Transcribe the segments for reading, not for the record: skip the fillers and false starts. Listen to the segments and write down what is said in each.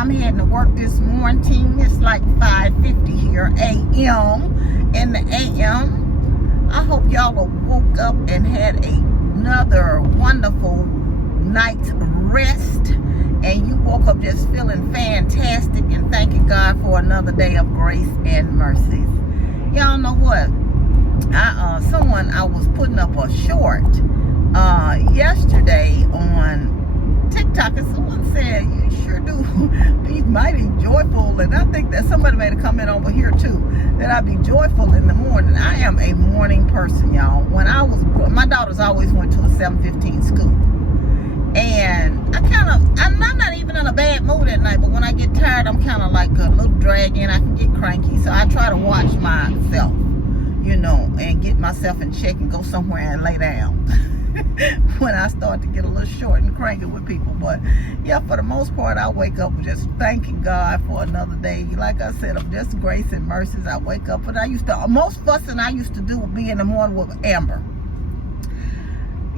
I'm heading to work this morning. It's like 5:50 here a.m. in the a.m. I hope y'all woke up and had another wonderful night's rest, and you woke up just feeling fantastic and thanking God for another day of grace and mercies. Y'all know what? I was putting up a short yesterday on TikTok, and someone said, you sure do be mighty joyful. And I think that somebody made a comment over here too, that I be joyful in the morning. I am a morning person, y'all. My daughters always went to a 7:15 school. And I'm not even in a bad mood at night, but when I get tired, I'm kind of like a little drag in. I can get cranky. So I try to watch myself, and get myself in check and go somewhere and lay down when I start to get a little short and cranky with people. But yeah, for the most part, I wake up just thanking God for another day. Like I said, of just grace and mercies. I wake up, and most fussing I used to do would be in the morning with Amber.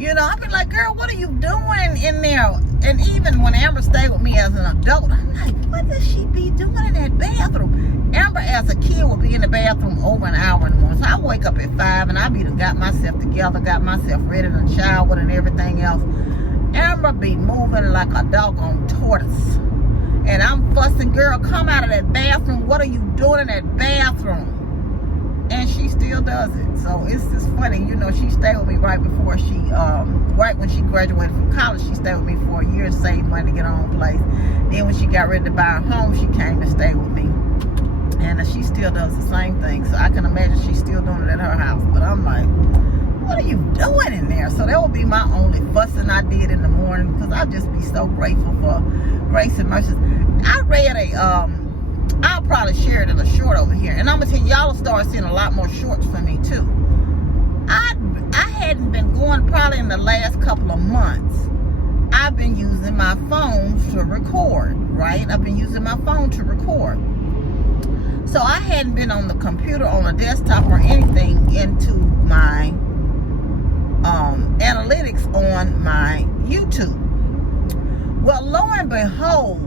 I'd be like, girl, what are you doing in there? And even when Amber stayed with me as an adult, I'm like, what does she be doing in that bathroom? Amber as a kid would be in the bathroom over an hour in the morning. So I wake up at 5 and I be done got myself together, got myself ready and showered and everything else. Amber be moving like a doggone tortoise. And I'm fussing, girl, come out of that bathroom. What are you doing in that bathroom? And she still does it. So it's just funny, she stayed with me right when she graduated from college. She stayed with me for a year and saved money to get her own place. Then when she got ready to buy a home, she came to stay with me. And she still does the same thing. So I can imagine she's still doing it at her house. But I'm like, what are you doing in there? So that would be my only fussing I did in the morning, because I'll just be so grateful for grace and mercy. I read I'll probably share it in a short over here. And I'm going to tell y'all will start seeing a lot more shorts from me too. I hadn't been going probably in the last couple of months. I've been using my phone to record, right? I've been using my phone to record. So I hadn't been on the computer, on a desktop or anything into my analytics on my YouTube. Well, lo and behold,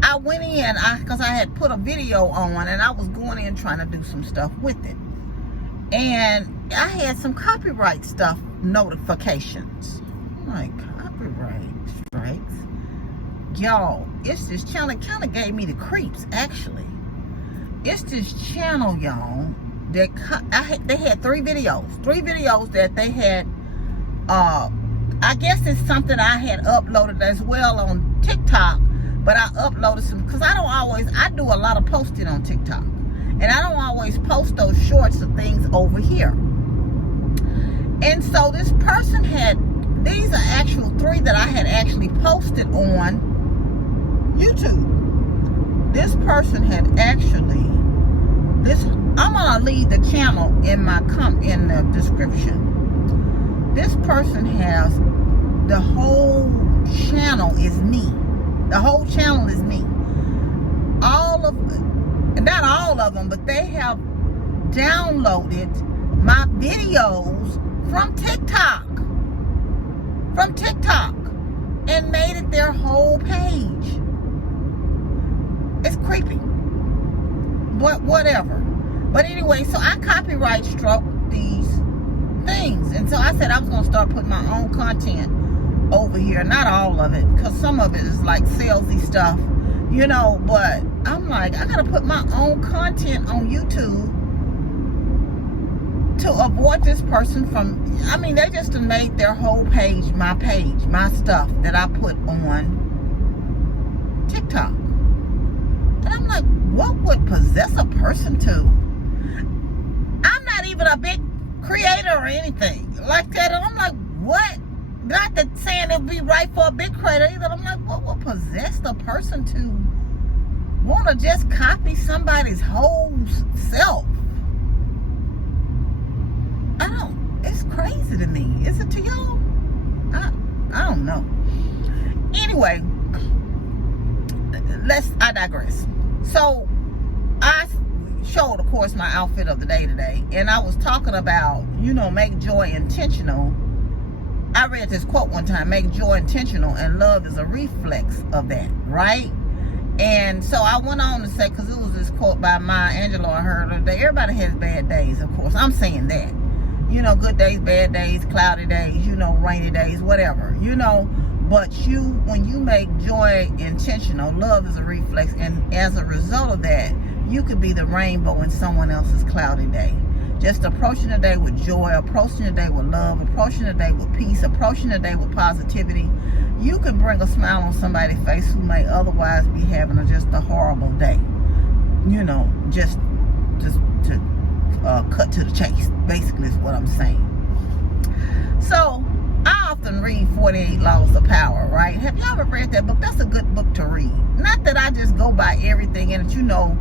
I went in because I had put a video on, and I was going in trying to do some stuff with it. And I had some copyright stuff notifications. I'm like, copyright strikes? Y'all, it's this channel. It kind of gave me the creeps, actually. It's this channel, y'all, that they had three videos that they had. I guess it's something I had uploaded as well on TikTok. But I uploaded some, because I do a lot of posting on TikTok. And I don't always post those shorts of things over here. And so this person these are actual 3 that I had actually posted on YouTube. This person had I'm going to leave the channel in the description. This person has, the whole channel is me. The whole channel is me. Not all of them, but they have downloaded my videos from TikTok. And made it their whole page. It's creepy. But whatever. But anyway, so I copyright struck these things. And so I said I was going to start putting my own content over here. Not all of it, because some of it is like salesy stuff, but I'm like, I gotta put my own content on YouTube to avoid this person from, they just made their whole page, my stuff that I put on TikTok. And I'm like, what would possess a person to? I'm not even a big creator or anything like that. And I'm like, what? Not that saying it would be right for a big creator either. I'm like, what would possess the person to want to just copy somebody's whole self? It's crazy to me. Is it to y'all? I don't know. Anyway, I digress. So I showed, of course, my outfit of the day today, and I was talking about, make joy intentional. I read this quote one time: make joy intentional and love is a reflex of that, right? And so I went on to say, because it was this quote by Maya Angelou I heard today: everybody has bad days, of course. I'm saying that. You know, good days, bad days, cloudy days, you know, rainy days, whatever, you know. But when you make joy intentional, love is a reflex. And as a result of that, you could be the rainbow in someone else's cloudy day. Just approaching the day with joy, approaching the day with love, approaching the day with peace, approaching the day with positivity. You can bring a smile on somebody's face who may otherwise be having just a horrible day. You know, just to cut to the chase, basically is what I'm saying. So, I often read 48 Laws of Power, right? Have y'all ever read that book? That's a good book to read. Not that I just go by everything in it, you know,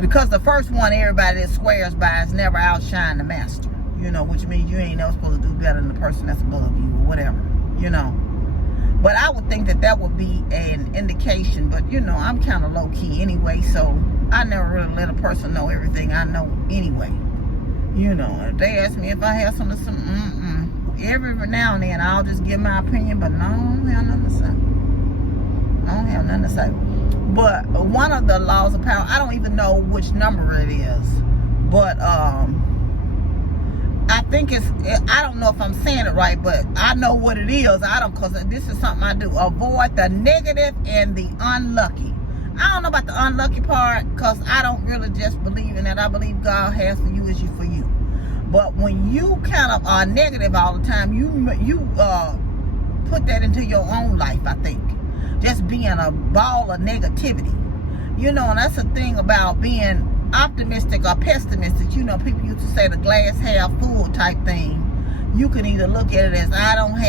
because the first one everybody that swears by is never outshine the master, you know, which means you ain't never supposed to do better than the person that's above you or whatever, you know. But I would think that would be an indication, but you know, I'm kind of low key anyway, so I never really let a person know everything I know anyway. You know, if they ask me if I have something, every now and then I'll just give my opinion, but no, I don't have nothing to say. I don't have nothing to say. But one of the laws of power, I don't even know which number it is, but I think I don't know if I'm saying it right, but I know what it is. Because this is something I do. Avoid the negative and the unlucky. I don't know about the unlucky part, because I don't really just believe in that. I believe God has for you is for you. But when you kind of are negative all the time, you put that into your own life, I think. Just being a ball of negativity. You know, and that's the thing about being optimistic or pessimistic. You know, people used to say the glass half full type thing. You can either look at it as I only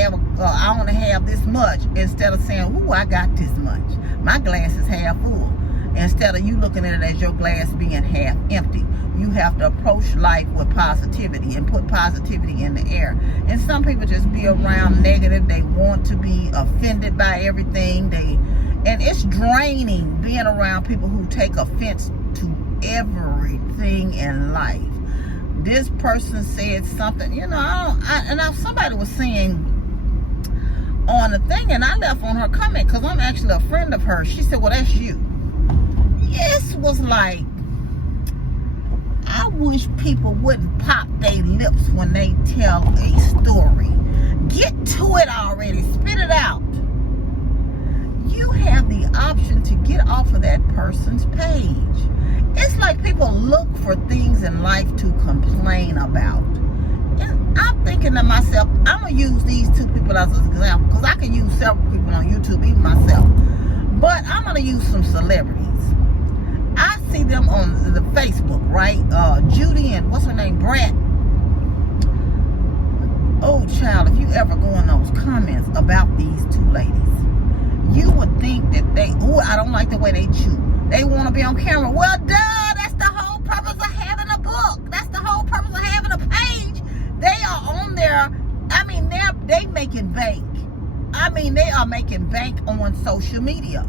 have this much, instead of saying, ooh, I got this much. My glass is half full. Instead of you looking at it as your glass being half empty. You have to approach life with positivity and put positivity in the air. And some people just be around negative. They want to be offended by everything. And it's draining being around people who take offense to everything in life. This person said something, you know, somebody was saying on the thing, and I left on her comment because I'm actually a friend of hers. She said, well, that's you. Yes, was like, I wish people wouldn't pop their lips when they tell a story. Get to it already. Spit it out. You have the option to get off of that person's page. It's like people look for things in life to complain about. And I'm thinking to myself, I'm going to use these two people as an example, because I can use several people on YouTube, even myself. But I'm going to use some celebrities. I see them on the Facebook, right? Judy and what's her name? Brett. Oh, child, if you ever go in those comments about these two ladies, you would think that I don't like the way they chew. They want to be on camera. Well, duh, that's the whole purpose of having a book. That's the whole purpose of having a page. They are on there. I mean, they making bank. I mean, they are making bank on social media.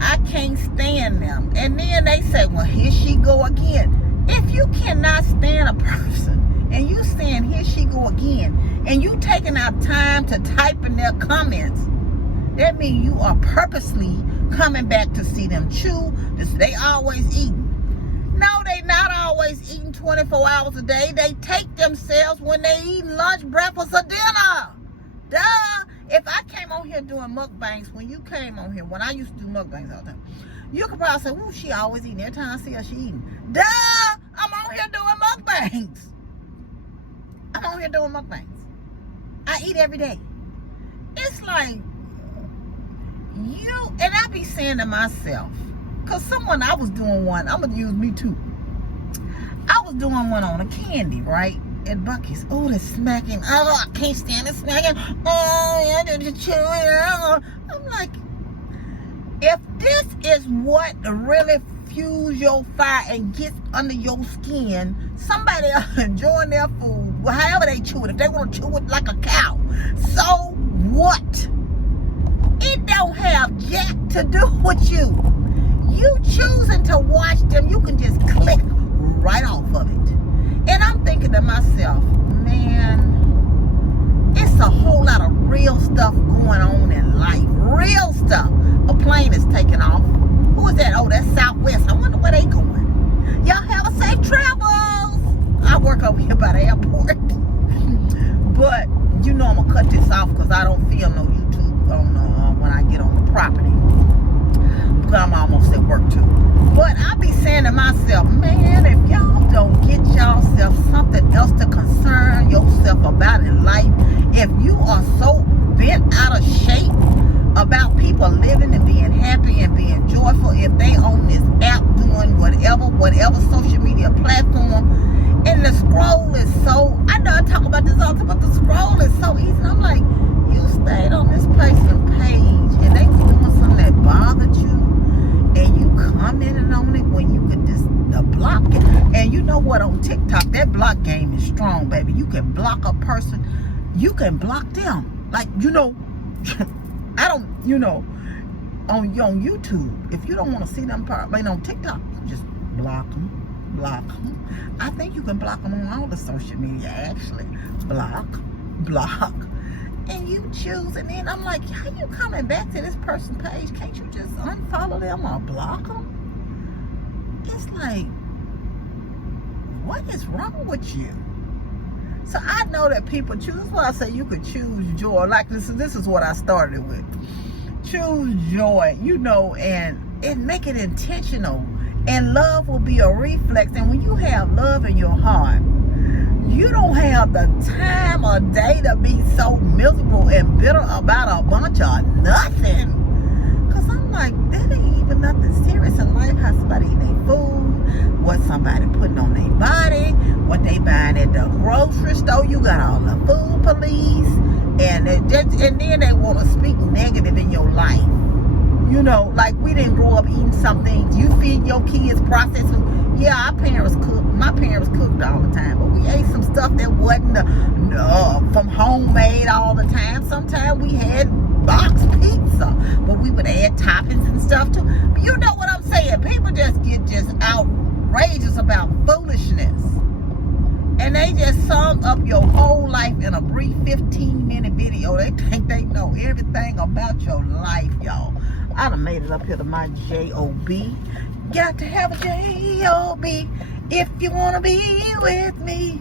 I can't stand them. And then they say, well, here she go again. If you cannot stand a person and you saying here she go again, and you taking out time to type in their comments, that means you are purposely coming back to see them chew. They always eating. No, they not always eating 24 hours a day. They take themselves when they eat lunch, breakfast, or dinner. Duh. If I came on here doing mukbangs, when you came on here, when I used to do mukbangs all the time, you could probably say, ooh, she always eating. Every time I see her, she eating. Duh! I'm on here doing mukbangs. I'm on here doing mukbangs. I eat every day. It's like, and I be saying to myself, because I was doing one, I'm going to use me too. I was doing one on a candy, right? At Buc-ee's. Oh, the smacking. Oh, I can't stand the smacking. Oh, yeah, the chewing. Oh. I'm like, if this is what really fuels your fire and gets under your skin, somebody enjoying their food, however they chew it, if they want to chew it like a cow, so what? It don't have jack to do with you. You choosing to watch them, you can just click right off of it. And I'm thinking to myself, man, plane is taking off. Who is that? Oh, that's Southwest. I wonder where they going. Y'all have a safe travels. I work over here by the airport. But you know I'm gonna cut this off because I don't film no YouTube on when I get on the property. Because I'm almost at work too. But I be saying to myself, man, if y'all don't get y'allself something else to concern yourself about in life, if you are so bent out of shape about people living and being happy and being joyful, if they on this app doing whatever social media platform, and the scroll is so, I know I talk about this all the time, but the scroll is so easy. And I'm like, you stayed on this person's page and they was doing something that bothered you, and you commented on it when you could just block it. And you know what, on TikTok, that block game is strong, baby. You can block a person, you can block them. Like, you know, I don't, you know, on YouTube, if you don't want to see them on TikTok, just block them. I think you can block them on all the social media, actually. Block, and you choose. And then I'm like, how you coming back to this person's page? Can't you just unfollow them or block them? It's like, what is wrong with you? So I know that people choose. That's why I say you could choose joy. Like this is what I started with. Choose joy, you know, and make it intentional. And love will be a reflex. And when you have love in your heart, you don't have the time or day to be so miserable and bitter about a bunch of nothing. Because I'm like, that ain't even nothing serious in life. How somebody eat their food, what somebody putting on their body, what they buying at the grocery store. You got all the food police. And then they want to speak negative in your life. You know, like we didn't grow up eating some things. You feed your kids processed food. Yeah, our parents cooked. My parents cooked all the time, but we ate some stuff that wasn't from homemade all the time. Sometimes we had box pizza, but we would add toppings and stuff too. But you know what I'm saying? People just get outrageous about foolishness. And they just sum up your whole life in a brief 15-minute video. They think they know everything about your life, y'all. I done made it up here to my J-O-B. Got to have a J-O-B if you want to be with me.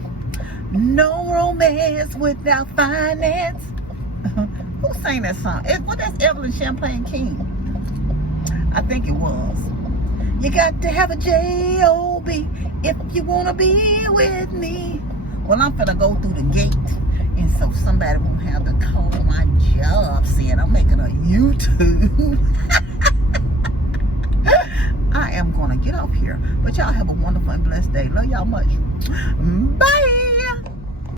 No romance without finance. Who sang that song? That's Evelyn Champagne King. I think it was. You got to have a J-O-B if you want to be with me. Well, I'm finna go through the gate, and so somebody won't have to call my job saying I'm making a YouTube. I am gonna get off here. But y'all have a wonderful and blessed day. Love y'all much. Bye.